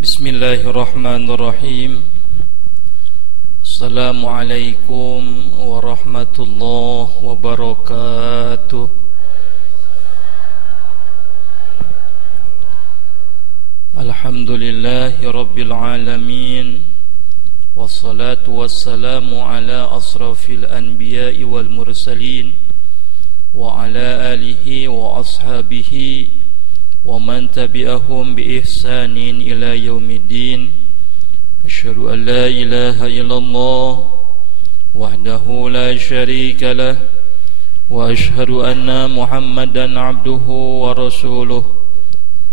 Bismillahirrahmanirrahim. Assalamualaikum warahmatullahi wabarakatuh. Alhamdulillahi rabbil alamin. Wassalatu wassalamu ala asrafil anbiya'i wal mursalin wa ala alihi wa ashabihi wa man tabi'ahum bi ihsanin ila yaumiddin. Asyhadu an la ilaha illallah wahdahu la syarika lah wa asyhadu anna Muhammadan abduhu wa rasuluh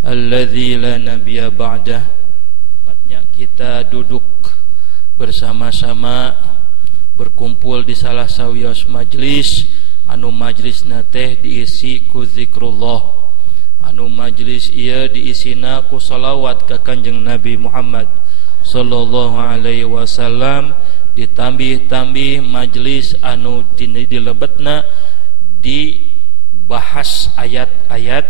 alladzi la nabiyya ba'dah. Kita duduk bersama-sama berkumpul di salah sawios majlis anu majlisna teh diisi ku zikrullah. Anu majlis ieu diisina ku salawat ka Kanjeng Nabi Muhammad sallallahu alaihi wasallam, ditambih-tambih majlis anu dilebetna dibahas ayat-ayat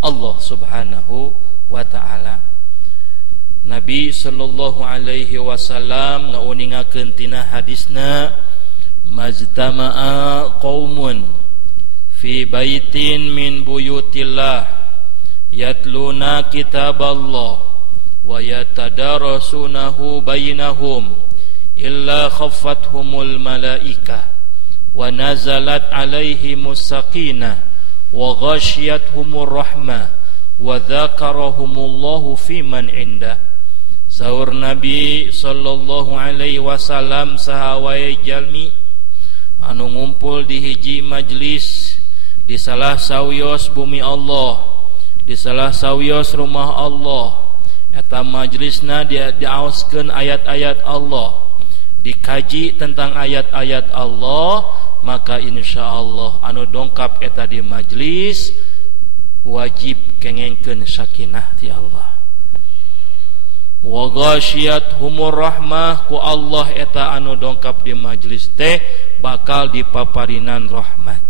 Allah Subhanahu wa taala. Nabi sallallahu alaihi wasallam ngauningakeun tina hadisna, majtama'a qaumun fi baitin min buyutillah yatluna kitaballah wa yatadarasunahu bainahum illa khaffathumul malaikah wa nazalat alaihimus sakinah wa ghasyiyatuhumur rahmah wa dzakarahumullahu fiman indah. Saur Nabi sallallahu alaihi wasallam, sahawae jalmi anu ngumpul di hiji majlis di salah sawios bumi Allah, di salah sawios rumah Allah, eta majlisna diaoskeun ayat-ayat Allah, dikaji tentang ayat-ayat Allah, maka insyaallah anu dongkap eta di majlis wajib kengengkeun sakinah ti Allah. Wa ghasyiyatuhumur rahmah, ku Allah eta anu dongkap di majlis teh bakal dipaparinan rahmat.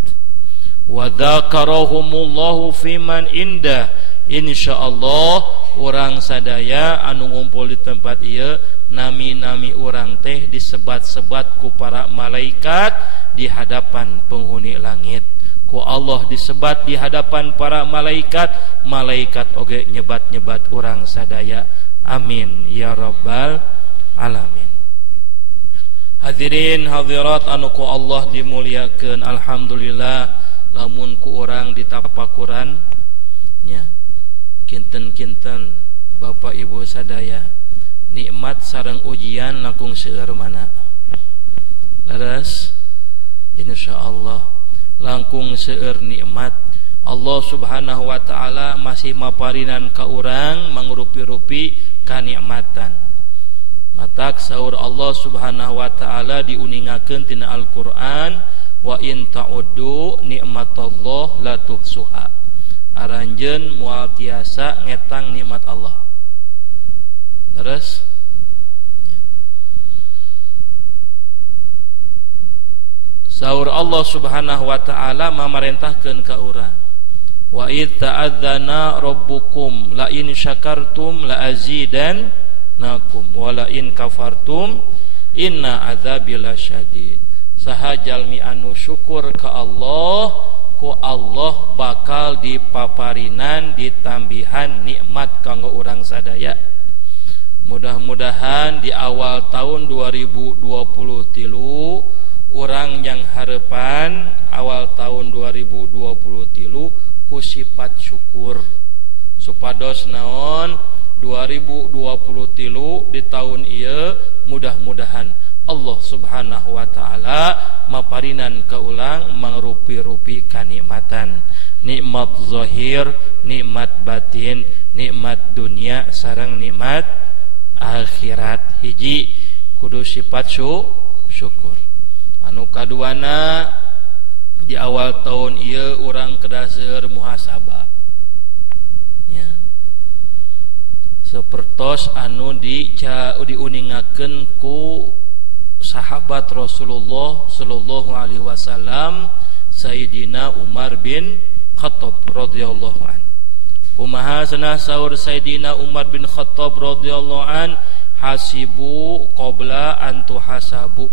Wa dzakarahumullahu fiman indah, insyaallah urang sadaya anu ngumpul di tempat ieu nami-nami urang teh disebat-sebat ku para malaikat di hadapan penghuni langit. Ku Allah disebat di hadapan para malaikat, malaikat oge nyebat-nyebat urang sadaya. Amin ya rabbal alamin. Hadirin hadirat anu ku Allah dimuliakeun, alhamdulillah lamun ku urang ditapakuran nya kinten-kinten Bapak Ibu sadaya, nikmat sareng ujian langkung seueur mana? Laras insyaallah langkung seueur nikmat Allah Subhanahu wa taala masih maparinan ka urang mangrupi-rupi kanikmatan. Matak saur Allah Subhanahu wa taala diuningakeun tina Al-Qur'an, wa in ta'uddu nikmatallah la tuhsuha. Aranjeun moal tiasa ngetang nikmat Allah. Terus saur Allah Subhanahu wa taala mamarentahkeun ka urang, wa id ta'adzana rabbukum la in syakartum la azidannakum wa la in kafartum inna adzabi lasyadid. Saha jalmi anu syukur ka Allah, ku Allah bakal dipaparinan ditambihan nikmat kanggo urang sadaya. Mudah-mudahan di awal tahun 2023 urang yang harapan awal tahun 2023 ku sifat syukur supados naon 2023 di tahun ieu mudah-mudahan Allah Subhanahu wa taala maparinan ka ulang mangrupi-rupi kanikmatan, nikmat zahir, nikmat batin, nikmat dunia sareng nikmat akhirat. Hiji kudu sifat syukur. Anu kaduana di awal tahun ieu urang kedah seueur muhasabah ya, sapertos anu diuningakeun ku sahabat Rasulullah sallallahu alaihi wasallam Sayyidina Umar bin Khattab radhiyallahu anhu. Kumaha cenah saur Sayyidina Umar bin Khattab radhiyallahu an, hasibu qabla an tuhasabu.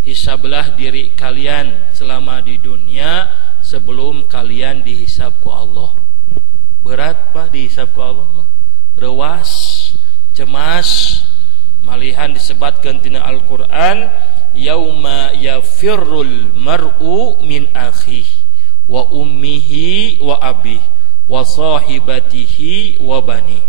Hisablah diri kalian selama di dunia sebelum kalian dihisab ku Allah. Berat Pak dihisab ku Allah mah. Rewas, cemas. Malihan disebatkeun tina Al-Qur'an, yauma yafirrul mar'u min akhihi wa ummihi wa abihi wa sahibatihi wa bani.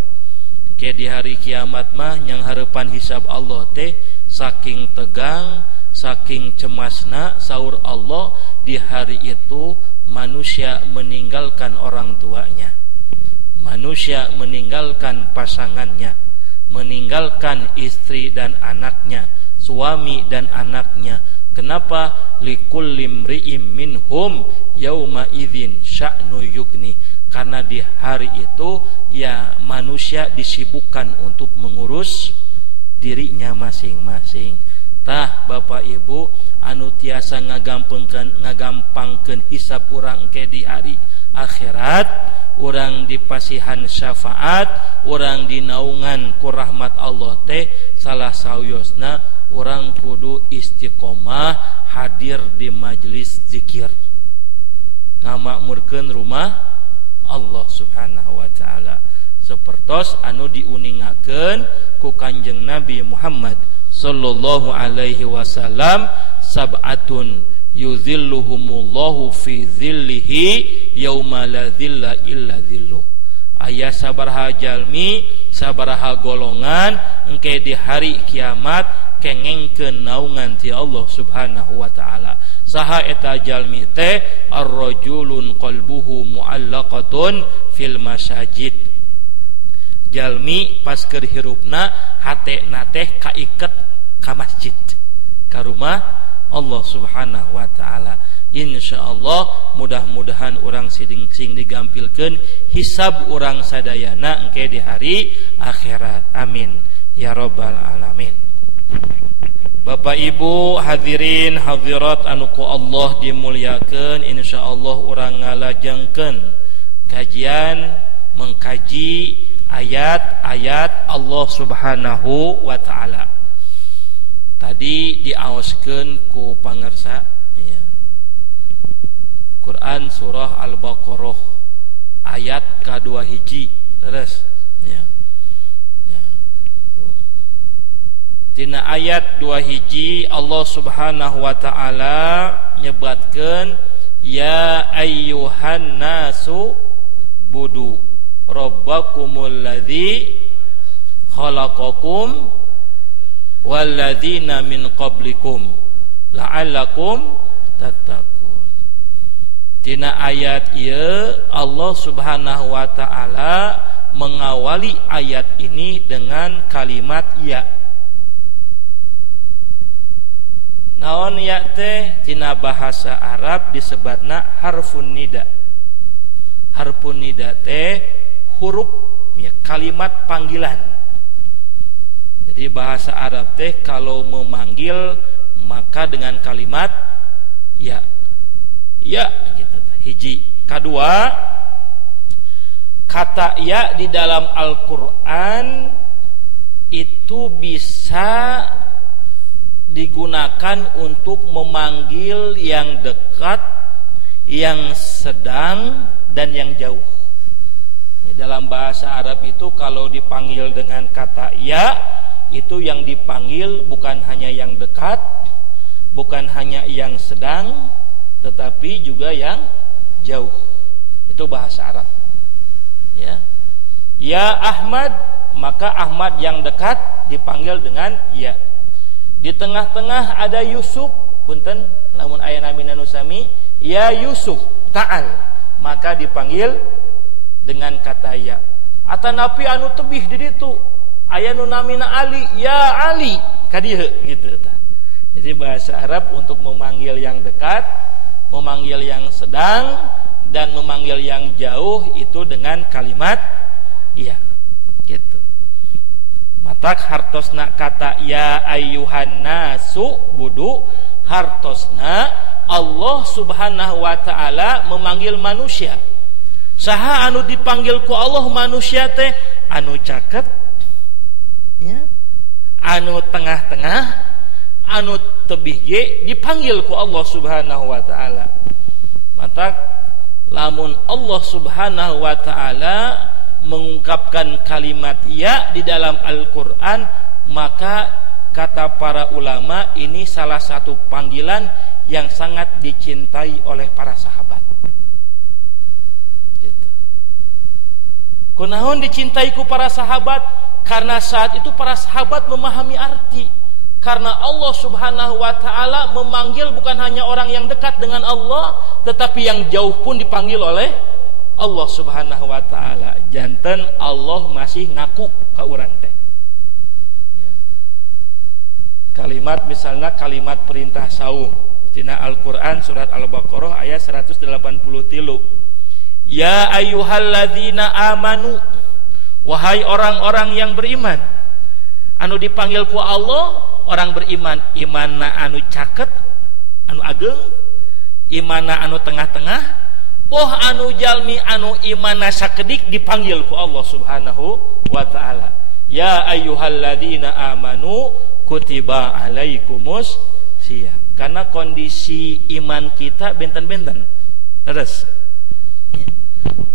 Ke di hari kiamat mah yang harapan hisab Allah teh saking tegang, saking cemasna saur Allah, di hari itu manusia meninggalkan orang tuanya, manusia meninggalkan pasangannya, meninggalkan istri dan anaknya, suami dan anaknya. Kenapa? Likulli imri'im minhum yauma idzin sya'nu yugni. Karena di hari itu ya manusia disibukkan untuk mengurus dirinya masing-masing. Tah Bapak Ibu anu tiasa ngagampangkeun hisab urang ke di hari akhirat, urang dipasihan syafaat, urang dinaungan ku rahmat Allah teh salah sauyosna urang kudu istiqomah hadir di majelis zikir, ngamakmurkeun rumah Allah Subhanahu wa taala, sapertos anu diuningakeun ku Kanjeng Nabi Muhammad sallallahu alaihi wasallam, sab'atun yuzilluhumullahu fi zillihi yauma la zilla illa zilluh. Aya sabaraha jalmi, sabaraha golongan engke di hari kiamat kengengkeun naungan ti Allah Subhanahu wa taala. Saha eta jalmi teh? Ar-rajulun qalbuhu mu'allaqatun fil masajid. Jalmi pas keur hirupna hatena teh kaiket ka masjid, ka rumah Allah Subhanahu wa taala. Insyaallah mudah-mudahan urang sing digampilkeun hisab urang sadayana engke di hari akhirat. Amin ya rabbal alamin. Bapak Ibu hadirin hadirat anu ku Allah dimuliakeun, insyaallah urang ngalajengkeun kajian mengkaji ayat-ayat Allah Subhanahu wa taala. Tadi diaoskeun ku pangarsa ya. Quran surah Al-Baqarah ayat ka-2 hiji leres ya. Dina ayat 2 hiji Allah Subhanahu wa taala nyebatkeun ya ayyuhan nasu budu rabbakumul ladzi khalaqakum walladzina min qablikum la'allakum tattaqun. Dina ayat ieu Allah Subhanahu wa taala mengawali ayat ini dengan kalimat ya. Naon ya teh? Tina bahasa Arab disebutna harfun nida. Harfun nida teh huruf ya, kalimat panggilan. Jadi bahasa Arab teh kalau memanggil maka dengan kalimat ya. Ya gitu. Hiji. Kedua, kata ya di dalam Al-Qur'an itu bisa digunakan untuk memanggil yang dekat, yang sedang, dan yang jauh. Dalam bahasa Arab itu kalau dipanggil dengan kata ya, itu yang dipanggil bukan hanya yang dekat, bukan hanya yang sedang, tetapi juga yang jauh. Itu bahasa Arab. Ya, ya Ahmad, maka Ahmad yang dekat dipanggil dengan ya. Di tengah-tengah ada Yusuf, punten lamun aya namina nu sami, ya Yusuf, ta'al, maka dipanggil dengan kata ya. Atanapi anu tebih di ditu, aya nu namina Ali, ya Ali, ka dieu gitu tah. Jadi bahasa Arab untuk memanggil yang dekat, memanggil yang sedang, dan memanggil yang jauh itu dengan kalimat ya. Gitu. Matak hartosna kata ya ayyuhan nasu budu, hartosna Allah Subhanahu wa taala memanggil manusia Saha anu dipanggil ku Allah manusia teh anu caket ya, anu tengah-tengah, anu tebih ge dipanggil ku Allah Subhanahu wa taala. Mata lamun Allah Subhanahu wa taala mengungkapkan kalimat ya di dalam Al-Qur'an, maka kata para ulama ini salah satu panggilan yang sangat dicintai oleh para sahabat. Gitu. Kunaon dicintai ku para sahabat? Karena saat itu para sahabat memahami arti. Karena Allah Subhanahu wa taala memanggil bukan hanya orang yang dekat dengan Allah, tetapi yang jauh pun dipanggil oleh Allah Subhanahu wa taala. Janten Allah masih ngaku ka urang teh. Ya. Kalimat misalnya kalimat perintah saum tina Al-Qur'an surat Al-Baqarah ayat 183. Ya ayyuhalladzina amanu, wahai orang-orang yang beriman. Anu dipanggil ku Allah orang beriman, imanna anu caket, anu ageng, imanna anu tengah-tengah, boh anu jalmi anu imanna sakedik dipanggil ku Allah Subhanahu wa taala. Ya ayyuhalladzina amanu kutiba alaikumus siyam. Karena kondisi iman kita benten-benten. Terus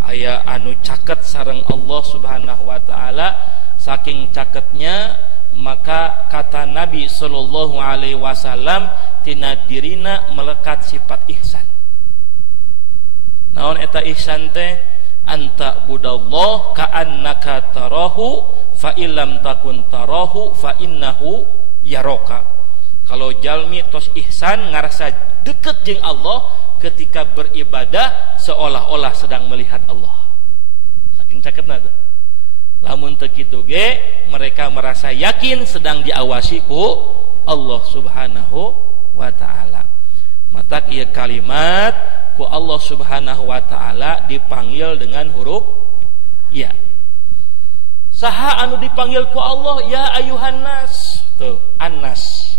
aya anu caket sareng Allah Subhanahu wa taala, saking caketnya maka kata Nabi sallallahu alaihi wasallam tina dirina melekat sifat ihsan. Naon eta ihsan teh? Anta budallah ka'annaka tarahu fa illam takun tarahu fa innahu yaraka. Kalau jalmi tos ihsan ngarasa deket jeung Allah ketika beribadah seolah-olah sedang melihat Allah. Saking caketna tuh. Lamun teu kitu ge mereka merasa yakin sedang diawasi ku Allah Subhanahu wa taala. Mata ieu kalimat ku Allah Subhanahu wa taala dipanggil dengan huruf ya. Saha anu dipanggil ku Allah? Ya ayuhan nas. Tuh, annas.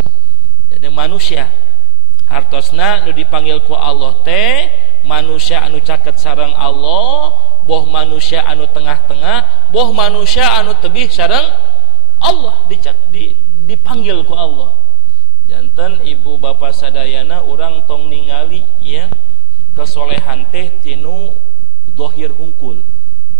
Jadi manusia. Hartosna anu dipanggil ku Allah teh manusia anu caket sareng Allah, boh manusia anu tengah-tengah, boh manusia anu tebih sareng Allah, dipanggil ku Allah. Janten ibu bapak sadayana urang tong ningali ya kesolehan teh tinu zahir hungkul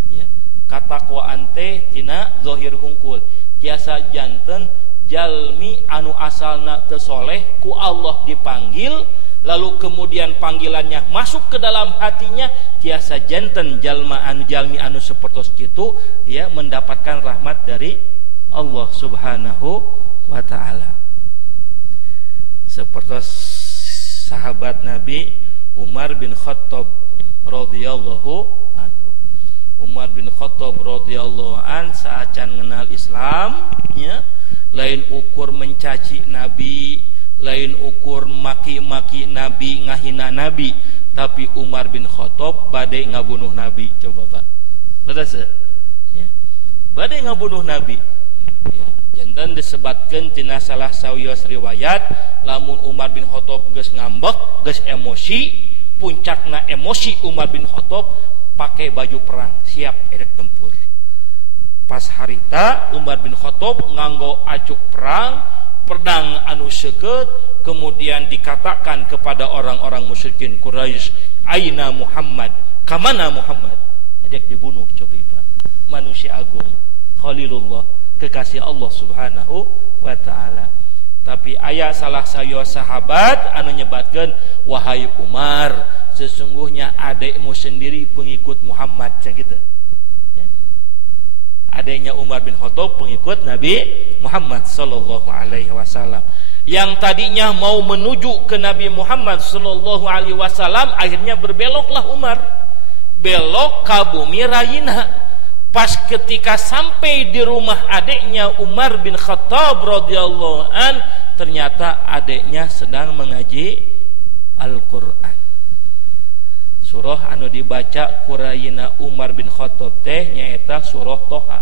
ya, katakwaan teh tina zahir hungkul. Kiasa janten jalmi anu asalna teu soleh ku Allah dipanggil, lalu kemudian panggilannya masuk ke dalam hatinya, tiasa janten jalmi anu sapertos kitu ya mendapatkan rahmat dari Allah Subhanahu wa taala. Sapertos sahabat Nabi Umar bin Khattab radhiyallahu anhu. Umar bin Khattab radhiyallahu an saacan ngenal Islam ya, lain ukur mencaci Nabi, lain ukur maki-maki Nabi, ngahina Nabi, tapi Umar bin Khattab bade ngabunuh Nabi. Coba Pak, ledas ya, bade ngabunuh Nabi ya. Jantan disebatkan tina salah sawios riwayat, lamun Umar bin Khattab geus ngambek, geus emosi, puncakna emosi Umar bin Khattab pakai baju perang, siap edek tempur. Pas harita Umar bin Khattab nganggo acuk perang, pedang anu seukeut, kemudian dikatakan kepada orang-orang musyrikin Quraisy, aina Muhammad, kamana Muhammad, ajak dibunuh. Coba Pak, manusia agung, Khalilullah, kekasih Allah Subhanahu wa taala. Tapi aya salah sayo sahabat anu nyebatkeun, wahai Umar, sesungguhnya adekmu sendiri pengikut Muhammad, can kitu. Adanya Umar bin Khattab pengikut Nabi Muhammad sallallahu alaihi wasallam. Yang tadinya mau menuju ke Nabi Muhammad sallallahu alaihi wasallam, akhirnya berbeloklah Umar. Belok ka bumi Rayina. Pas ketika sampai di rumah adiknya Umar bin Khattab radhiyallahu an, ternyata adiknya sedang mengaji Al-Qur'an. Surah anu dibaca kurayina Umar bin Khattab teh nyaeta surah Toha.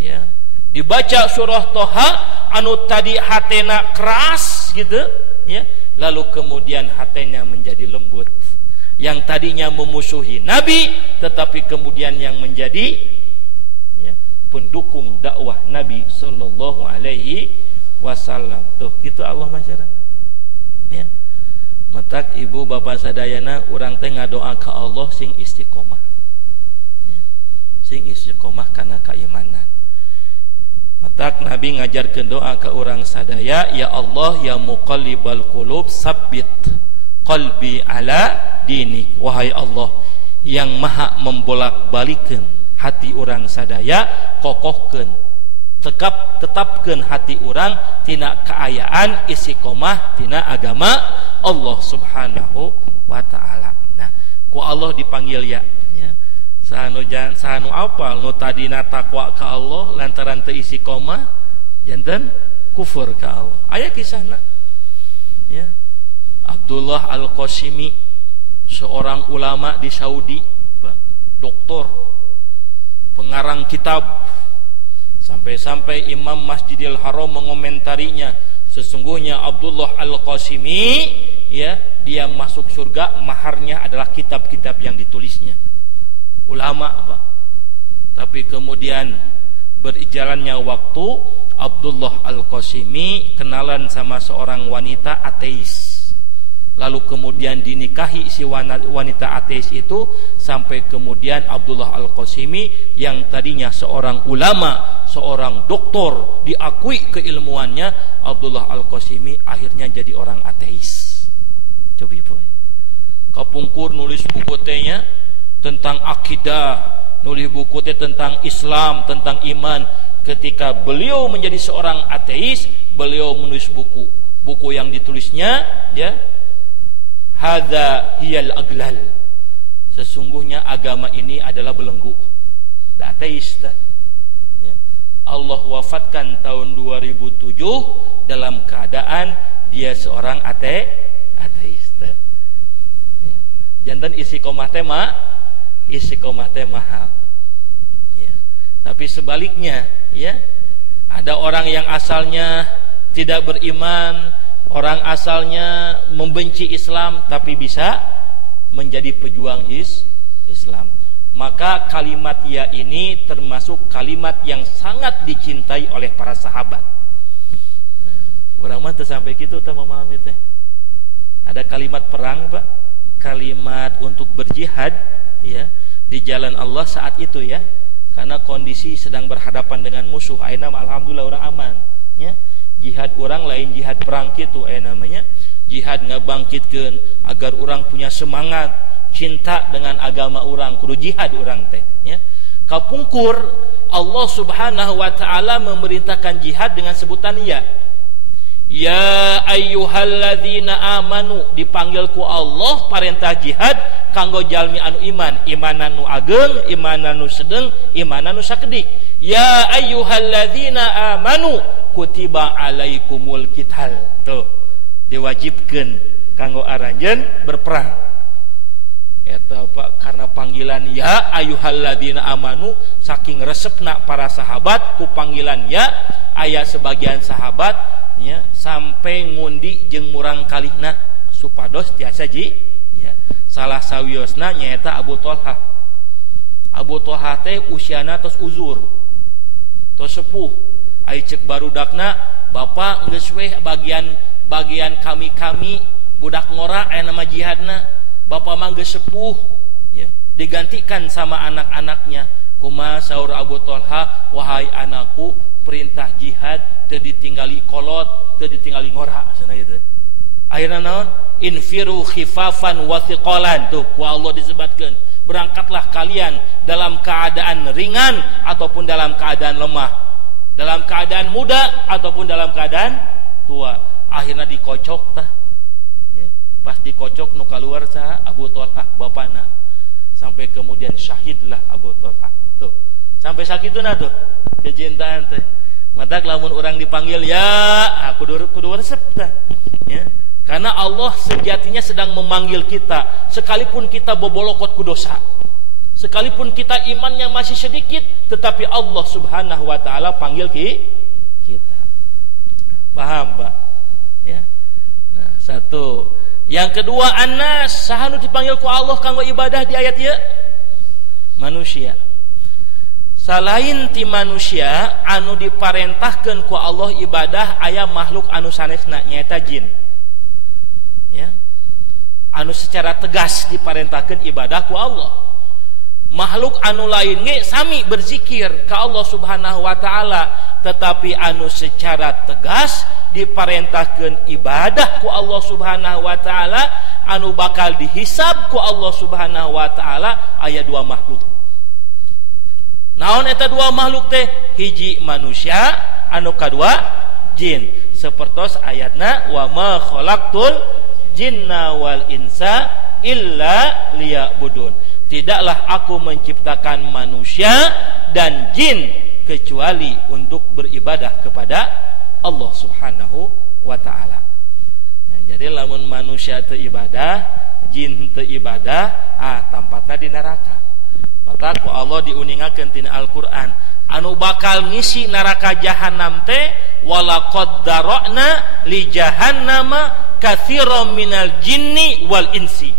Ya, dibaca surah Toha anu tadi hatena keras gitu, ya. Lalu kemudian hatenya menjadi lembut. yang tadinya memusuhi Nabi, tetapi kemudian yang menjadi pendukung dakwah Nabi sallallahu alaihi wasallam. Tuh, gitu Allah masyarakat. Ya. Matak ibu bapak sadayana urang teh ngadoa ka Allah sing istiqomah. Ya. Sing istiqomah kana keimanan. Matak Nabi ngajarkeun doa ka urang sadaya, ya Allah ya muqallibal qulub sabbit qalbi ala dinik. Wahai Allah yang maha membolak-balikeun hati urang sadaya, kokohkeun tetapkeun hati urang tina kaayaan istiqomah tina agama Allah Subhanahu wa taala. Nah, ku Allah dipanggil ya. Sanu apal nu tadina takwa ka Allah lantaran teu istiqomah janten kufur ka Allah. Aya kisahna. Ya. Abdullah Al-Qasimi, seorang ulama di Saudi, doktor, pengarang kitab, sampai-sampai Imam Masjidil Haram mengomentarinya, sesungguhnya Abdullah Al-Qasimi ya, dia masuk surga maharnya adalah kitab-kitab yang ditulisnya. Ulama apa? Tapi kemudian berjalannya waktu, Abdullah Al-Qasimi kenalan sama seorang wanita ateis. Lalu kemudian dinikahi si wanita ateis itu, sampai kemudian Abdullah Al-Qasimi yang tadinya seorang ulama, seorang doktor, diakui keilmuannya, Abdullah Al-Qasimi akhirnya jadi orang ateis. Coba ibu, kapungkur nulis buku tehnya tentang akidah, nulis buku tentang Islam, tentang iman. Ketika beliau menjadi seorang ateis, beliau menulis buku yang ditulisnya ya, hadza hiyal aglal, sesungguhnya agama ini adalah belenggu. Ateis ya. Allah wafatkan tahun 2007 dalam keadaan dia seorang ateis ya. Jantan istiqomah teh mahal ya. Tapi sebaliknya ya, ada orang yang asalnya tidak beriman, orang asalnya membenci Islam, tapi bisa menjadi pejuang Islam. Maka kalimat ya ini termasuk kalimat yang sangat dicintai oleh para sahabat. Urang mah teu sampai kitu teh memahami teh. Ada kalimat perang, Pak, kalimat untuk berjihad ya di jalan Allah saat itu ya, karena kondisi sedang berhadapan dengan musuh. Ayeuna alhamdulillah orang aman ya. Jihad orang lain jihad perang kitu namanya. Jihad ngabangkitkeun agar orang punya semangat cinta dengan agama orang, kudu jihad orang teh ya. Kapungkur Allah Subhanahu wa taala memerintahkan jihad dengan sebutan ya. Ya ayyuhalladzina amanu, dipanggil ku Allah perintah jihad kanggo jalmi anu iman, imanan nu ageng, imanan nu sedeng, imanan nu sakedik. Ya ayyuhalladzina amanu kutiba alaikumul qital. Tuh, diwajibkeun kanggo aranjeun berperang. Eta Pak, karena panggilan ya ayyuhalladzina amanu saking resepna para sahabat ku panggilan ya, aya sebagian sahabat ya, sampai ngundi jeung murang kalihna supados tiasa ji ya. Salah sawiosna nyaeta Abu Thalhah. Abu Thalhah teh usiana tos uzur, tos sepuh. Ai cek barudakna, bapak geus we bagian kami budak ngora aya nama jihadna, bapak mah geus sepuh ya, digantikan sama anak-anaknya. Kumaha saur Abu Thalhah, wahai anakku, perintah jihad teu ditinggali kolot, teu ditinggali ngora cenah kitu. Akhirna naon? Infiru khifafan wa thiqalan. Tuh ku Allah disebutkeun, berangkatlah kalian dalam keadaan ringan ataupun dalam keadaan lemah, dalam keadaan muda ataupun dalam keadaan tua. Akhirnya dikocok tah ya. Pas dikocok nu kaluar saha? Abu Thalhah bapana. Sampai kemudian syahidlah Abu Thalhah. Tuh, sampai sakituna tuh kecintaan teh. Matak lamun orang dipanggil ya, kudu resep tah ya. Karena Allah sejatinya sedang memanggil kita, sekalipun kita bobolokot ku dosa, sekalipun kita imannya masih sedikit, tetapi Allah Subhanahu wa taala panggil kita. Paham, Pak? Ya. Nah, satu Yang kedua annas, saha nu dipanggil ku Allah kanggo ibadah di ayat ieu? Manusia. Selain ti manusia anu diparentahkeun ku Allah ibadah aya makhluk anu sanesna nyaeta jin. Ya. Anu secara tegas diparentahkeun ibadah ku Allah. Makhluk anu lain ge sami berzikir ka Allah Subhanahu wa taala, tetapi anu secara tegas diparentahkeun ibadah ku Allah Subhanahu wa taala, anu bakal dihisab ku Allah Subhanahu wa taala aya dua makhluk. Naon eta dua makhluk teh? Hiji manusia, anu kadua jin. Sapertos ayatna wa ma khalaqtul jinna wal insa illa liya'budun. Tidaklah aku menciptakan manusia dan jin kecuali untuk beribadah kepada Allah Subhanahu wa taala. Nah, jadi lamun manusia teu ibadah, jin teu ibadah, tampatna di neraka. Maka ku Allah diuningakeun tina Al-Qur'an, anu bakal ngisi neraka jahanam teh walaqad dara'na li jahannama katsiran minal jinni wal insi.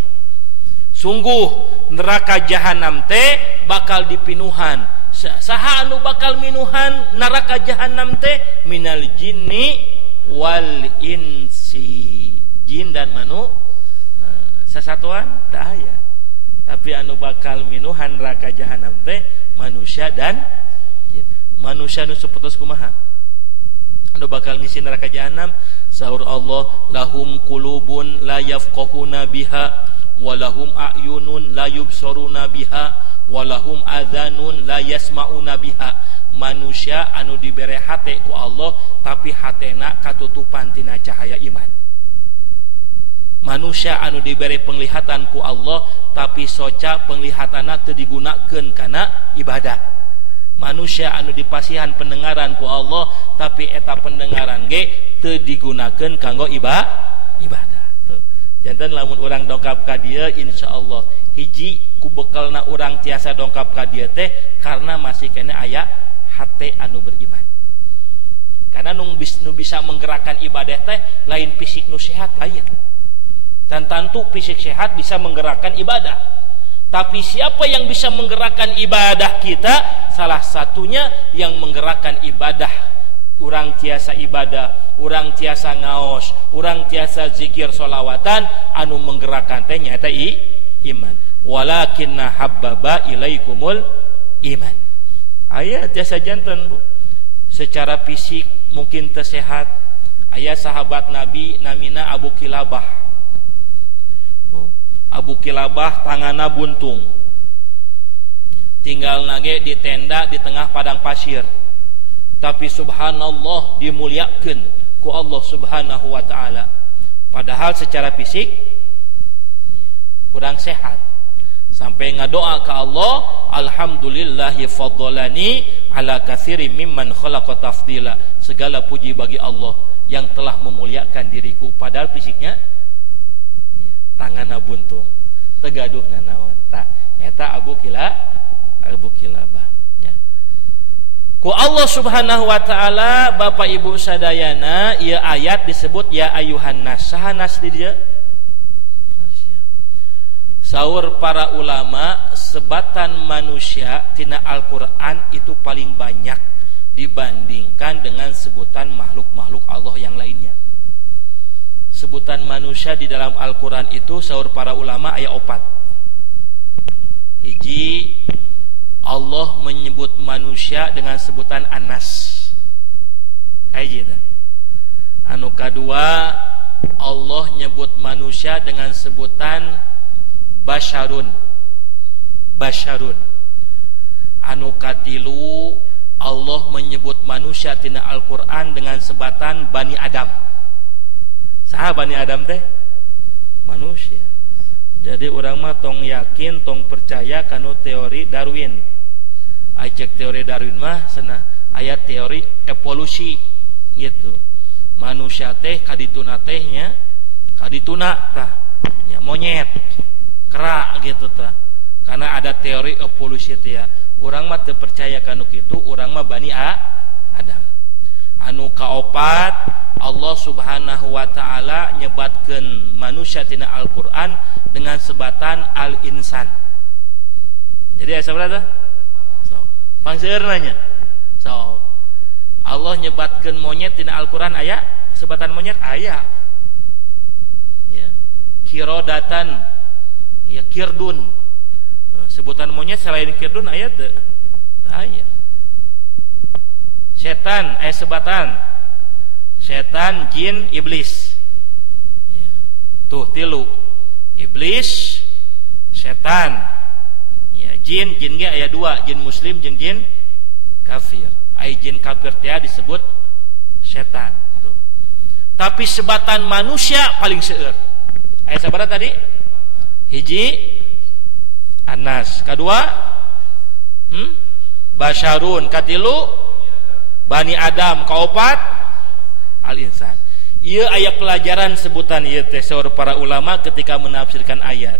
Sungguh neraka jahanam teh bakal dipinuhan. Saha anu bakal minuhan neraka jahanam teh? Minal jinni wal insi. Jin dan manu sesatuan tak aya. Tapi anu bakal minuhan neraka jahanam teh manusia dan jin. Manusia nu sapertos kumaha? Anu bakal ngisi neraka jahanam, saur Allah, lahum qulubun la yafqahuna biha walahum a'yunun la yubsaruna biha walahum adhanun la yasma'una biha. Manusia anu dibere hate ku Allah tapi hatena katutupan tina cahaya iman. Manusia anu dibere penglihatan ku Allah tapi soca penglihatanna teu digunakeun kana ibadah. Manusia anu dipasihan pendengaran ku Allah tapi eta pendengaran ge teu digunakeun kanggo ibadah. Janten lamun urang dongkap ka dieu insyaallah hiji ku bekalna urang tiasa dongkap ka dieu teh karena masih kena aya hate anu beriman. Karena nu bisa menggerakkan ibadah teh lain fisik nu sehat lain. Dan tentu fisik sehat bisa menggerakkan ibadah. Tapi siapa yang bisa menggerakkan ibadah kita? Salah satunya yang menggerakkan ibadah. Urang tiasa ibadah, urang tiasa ngaos, urang tiasa zikir solawatan, anu menggerakkan teh nyaeta iman. Walakinna habbaba ilaikumul iman. Aya tiasa janten Bu. Secara fisik mungkin teu sehat. Aya sahabat Nabi namina Abu Kilabah. Abu Kilabah tanganna buntung. Tinggal nage di tenda di tengah padang pasir. Tapi subhanallah dimuliakeun ku Allah Subhanahu wa taala. Padahal secara fisik kurang sehat. Sampai ngadoa ke Allah, alhamdulillahi faddalani ala katsirin mimman khalaqa tafdila. Segala puji bagi Allah yang telah memuliakan diriku padahal fisiknya tanganna buntung. Tegaduhna naon? Tah eta Abu Kilabah. Ku Allah Subhanahu wa taala Bapak Ibu sadayana ieu ayat disebut ya ayuhan nas. Saha nas di dieu? Saur para ulama sebatan manusia tina Al-Qur'an itu paling banyak dibandingkan dengan sebutan makhluk-makhluk Allah yang lainnya. Sebutan manusia di dalam Al-Qur'an itu saur para ulama aya 4. Hiji, Allah menyebut manusia dengan sebutan anas. Kayak gitu. Anu kadua, Allah nyebut manusia dengan sebutan basyarun. Anu katilu, Allah menyebut manusia tina Al-Qur'an dengan sebatan Bani Adam. Saha Bani Adam teh? Manusia. Jadi orang mah tong yakin, tong percaya kanu teori Darwin. Ajek teori Darwin mah cenah aya teori evolusi gitu. Manusia teh kadituna teh nya kadituna tah ya monyet, kera gitu tah. Karena ada teori evolusi teh ya. Urang mah teu percaya kanu kitu, urang mah Bani Adam. Anu kaopat Allah Subhanahu wa taala nyebatkeun manusia tina Al-Qur'an dengan sebatan al-insan. Jadi aya sabaraha? So, pangseueur nanya. So, Allah nyebatkeun monyet tina Al-Qur'an aya sebatan monyet aya. Ya. Kirodatan, ya kirdun. Sebutan monyet selain kirdun aya teu? Aya. Setan aya sebatan. Setan, jin, iblis. Ya. Tuh tilu. Iblis, setan. Ya, jin ge aya dua, jin muslim jeung jin kafir. Ai jin kafir teh disebut setan. Tuh. Tapi sebatan manusia paling seueur. Aya sabaraha tadi? Hiji Anas, kadua Basyarun, katilu Bani Adam, kaopat Al-Insan. Ieu aya pelajaran sebutan ieu teh saur para ulama ketika menafsirkan ayat.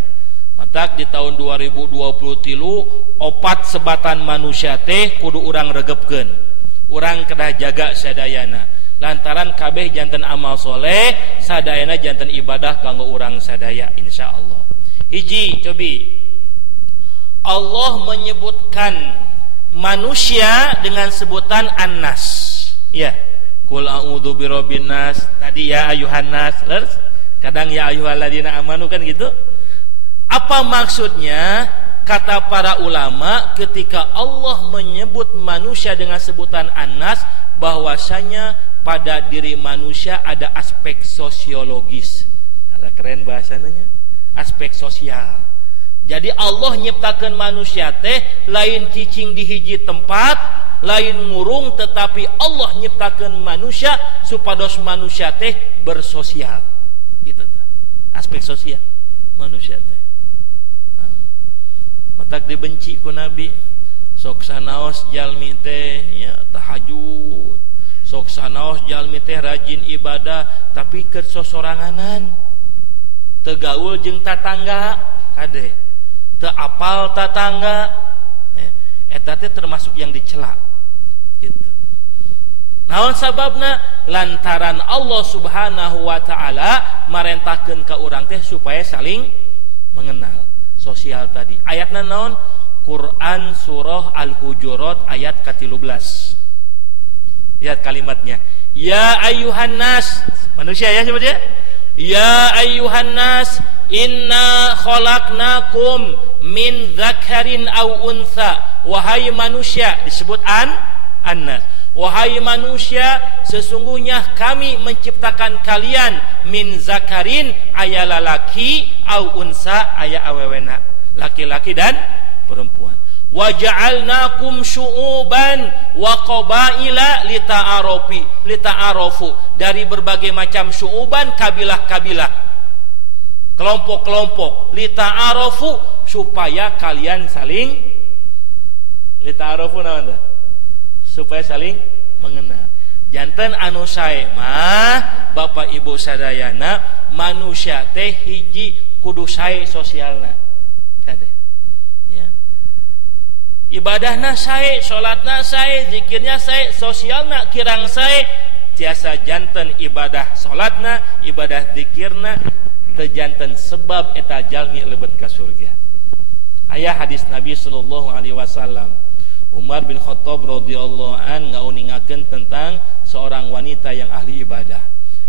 Matak di tahun 2023 opat sebatan manusia teh kudu urang regepkeun. Urang kedah jaga sadayana. Lantaran kabeh janten amal soleh, sadayana janten ibadah kanggo urang sadaya insyaallah. Hiji, cobi. Allah menyebutkan manusia dengan sebutan An-Nas. Ya. Qul a'udzu birabbin nas. Tadi ya ayuhan nas. Kadang ya ayyuhalladzina amanu kan gitu. Apa maksudnya? Kata para ulama, ketika Allah menyebut manusia dengan sebutan An-Nas, bahwasanya pada diri manusia ada aspek sosiologis. Ada keren bahasanya. Aspek sosial. Jadi Allah nyiptakeun manusia teh lain cicing di hiji tempat, lain ngurung, tetapi Allah nyiptakeun manusia supados manusia teh bersosial. Gitu teh. Aspek sosial manusia teh. Matak dibenci ku Nabi. Sok sanaos jalmi teh ya tahajud. Sok sanaos jalmi teh rajin ibadah tapi keur sosoranganan. Teu gaul jeung tatangga kade. Teu apal tatangga. Eta teh termasuk yang dicela. Gitu. Naon sababna? Lantaran Allah Subhanahu wa taala marentahkeun ka urang teh supaya saling mengenal. Sosial tadi. Ayatna naon? Quran surah Al-Hujurat ayat ke-13. Lihat kalimatnya. Ya ayyuhan nas. Manusia ya sebutnya. Ya ayyuhan nas, inna khalaqnakum min dzakarin aw untha. Wahai manusia, disebut an-nas. Wahai manusia, sesungguhnya kami menciptakan kalian min zakarin aya lalaki au unsa aya awewena, laki-laki dan perempuan. Wa ja'alnakum syu'uban wa qabaila lita'arofu, dari berbagai macam syu'uban, kabilah-kabilah, kelompok-kelompok, lita'arofu, supaya kalian saling lita'arofu naon? Supaya saling mengenal. Janten anu sae mah Bapak Ibu sadayana, manusia teh hiji kudu sae sosialna. Tade. Ya. Ibadahna sae, salatna sae, zikirnya sae, sosialna kirang sae. Tiasa janten ibadah salatna, ibadah zikirna teu janten sebab eta jalmi lebet ka surga. Aya hadis Nabi sallallahu alaihi wasallam. Umar bin Khattab radhiyallahu an ngauningakeun tentang seorang wanita yang ahli ibadah.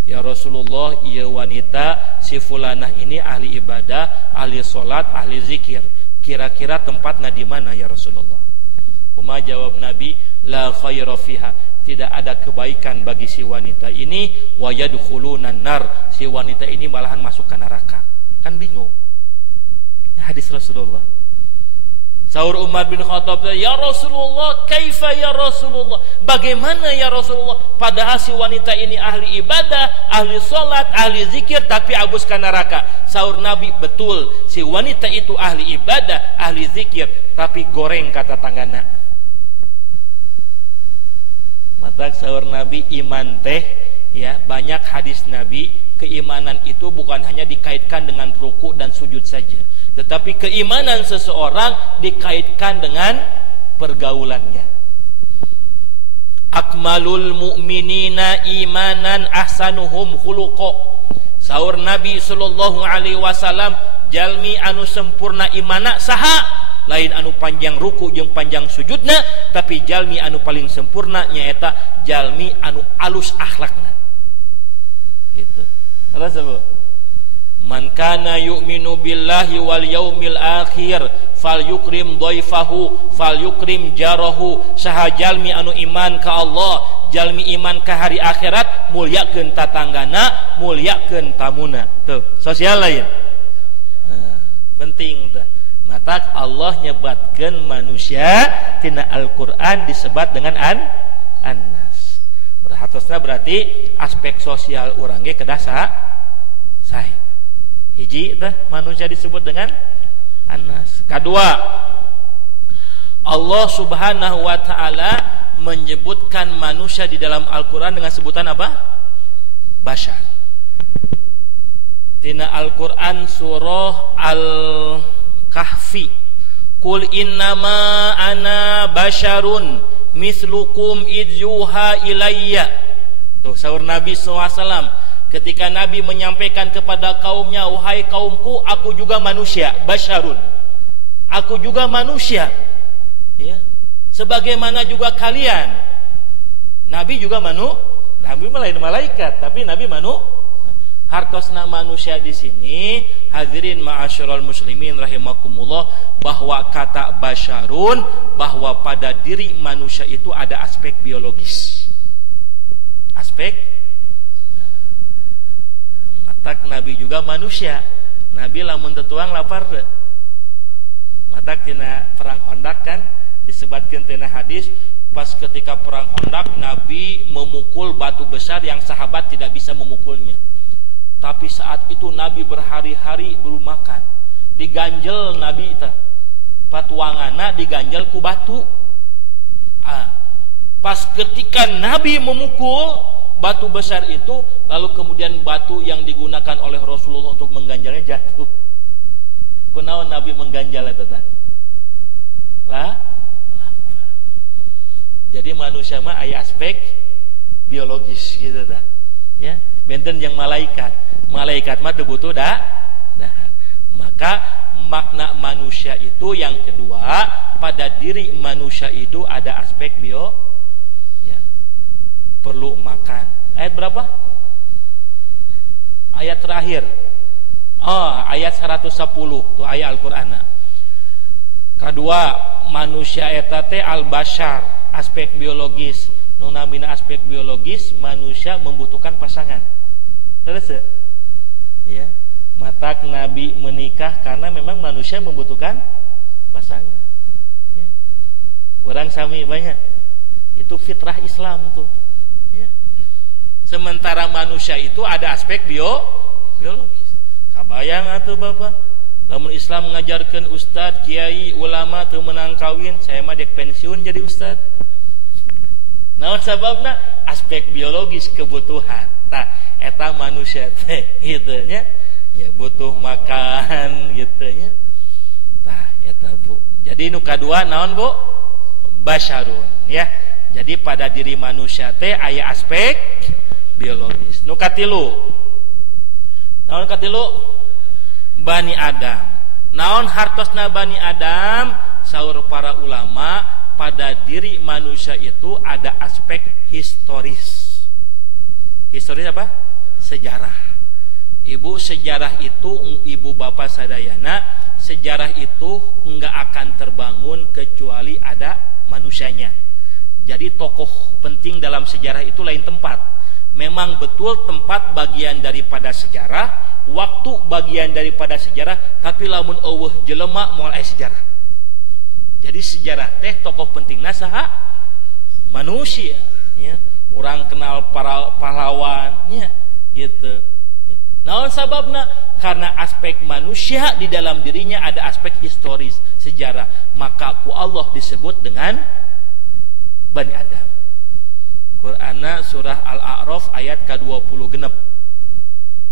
Ya Rasulullah, ieu wanita si fulanah ini ahli ibadah, ahli salat, ahli zikir. Kira-kira tempatna di mana ya Rasulullah? Kumaha jawab Nabi? La khaira fiha. Tidak ada kebaikan bagi si wanita ini, wa yadkhulunan nar. Si wanita ini malahan masuk ke neraka. Kan bingung. Ya, hadis Rasulullah. Saur Umar bin Khattab, ya Rasulullah, kaifa ya Rasulullah? Bagaimana ya Rasulullah? Padahal si wanita ini ahli ibadah, ahli salat, ahli zikir, tapi abus ka neraka. Saur Nabi, betul, si wanita itu ahli ibadah, ahli zikir, tapi goreng kata tanggana. Mata saur Nabi, iman teh ya, banyak hadis Nabi, keimanan itu bukan hanya dikaitkan dengan ruku dan sujud saja, tetapi keimanan seseorang dikaitkan dengan pergaulannya. akmalul mu'minina imanan ahsanuhum khuluqa. Saur Nabi sallallahu alaihi wasallam, jalmi anu sempurna imana saha? Lain anu panjang ruku jeung panjang sujudna, tapi jalmi anu paling sempurna nyaeta jalmi anu alus akhlakna. Gitu. Terus apa? Man kana yu'minu billahi wal yaumil akhir falyukrim dhaifahu falyukrim jarahu. Saha jalmi anu iman ka Allah, jalmi iman ka hari akhirat, mulyakeun tatanggana, mulyakeun tamuna. Tuh, sosial lain. Penting tah. Mata Allah nyebatkeun manusia tina Al-Qur'an disebat dengan an-nas. Berhatosna berarti aspek sosial urang ge kedah sae. Hiji tah manusia disebut dengan an-nas. Kedua, Allah Subhanahu wa taala menyebutkan manusia di dalam Al-Qur'an dengan sebutan apa? Bashar. Tina Al-Qur'an surah Al-Kahfi, Qul innama ana basyarun mislukum idzyuha ilayya. Tuh saur Nabi SAW ketika Nabi menyampaikan kepada kaumnya, wahai kaumku, aku juga manusia, basyarun. Aku juga manusia. Ya. Sebagaimana juga kalian. Nabi juga Nabi lain malaikat, tapi Nabi hartosna manusia di sini, hadirin ma'asyiral muslimin rahimakumullah, bahwa kata basyarun, bahwa pada diri manusia itu ada aspek biologis. Aspek matak Nabi juga manusia. Nabi lamun tetuang lapar deh. Matak tina perang Hondak kan disebutkan tina hadis, pas ketika perang Hondak Nabi memukul batu besar yang sahabat tidak bisa memukulnya. Tapi saat itu Nabi berhari-hari belum makan. Diganjel Nabi itu. Patuangana diganjel ku batu. Pas ketika Nabi memukul batu besar itu, lalu kemudian batu yang digunakan oleh Rasulullah untuk mengganjalnya jatuh. Kunaon Nabi mengganjal itu tah? Jadi manusia mah aya aspek biologis gitu tah. Ya, benten yang malaikat. Malaikat mah teu butuh dah. Maka makna manusia itu yang kedua, pada diri manusia itu ada aspek perlu makan. Ayat berapa? Ayat terakhir. Ayat 110 tuh ayat Al-Qur'an. Kedua, manusia eta teh al-bashar, aspek biologis. Nu namina aspek biologis, manusia membutuhkan pasangan. Terus ya, matak Nabi menikah karena memang manusia membutuhkan pasangan. Ya. Orang sami banyak. Itu fitrah Islam tuh. Ya. Sementara manusia itu ada aspek biologis. Kabayang atuh Bapak, lamun Islam mengajarkan ustad, kiai, ulama teu menang kawin, saya mah dek pensiun jadi ustad. Naon sababna? Aspek biologis kebutuhan. Tah, eta manusia teh kitu nya. Ya butuh makan gitu nya. Tah, eta Bu. Jadi nu kadua naon Bu? Basyarun, ya. Jadi pada diri manusia teh aya aspek biologis. Nu katilu. Naon katilu? Bani Adam. Naon hartosna Bani Adam? Saur para ulama, pada diri manusia itu ada aspek historis. Historis apa? Sejarah. Ibu, sejarah itu, ibu bapak sadayana, sejarah itu enggak akan terbangun kecuali ada manusianya. Jadi tokoh penting dalam sejarah itu lain tempat. Memang betul tempat bagian daripada sejarah, waktu bagian daripada sejarah, tapi lamun eueuh jelema moal aya sejarah. Jadi sejarah teh tokoh pentingna saha? Manusia, ya. Orang kenal para pahlawan, ya, gitu. Naon sababna? Karena aspek manusia di dalam dirinya ada aspek historis, sejarah. Maka ku Allah disebut dengan Bani Adam. Qur'ana surah Al-A'raf ayat ke-20 genep.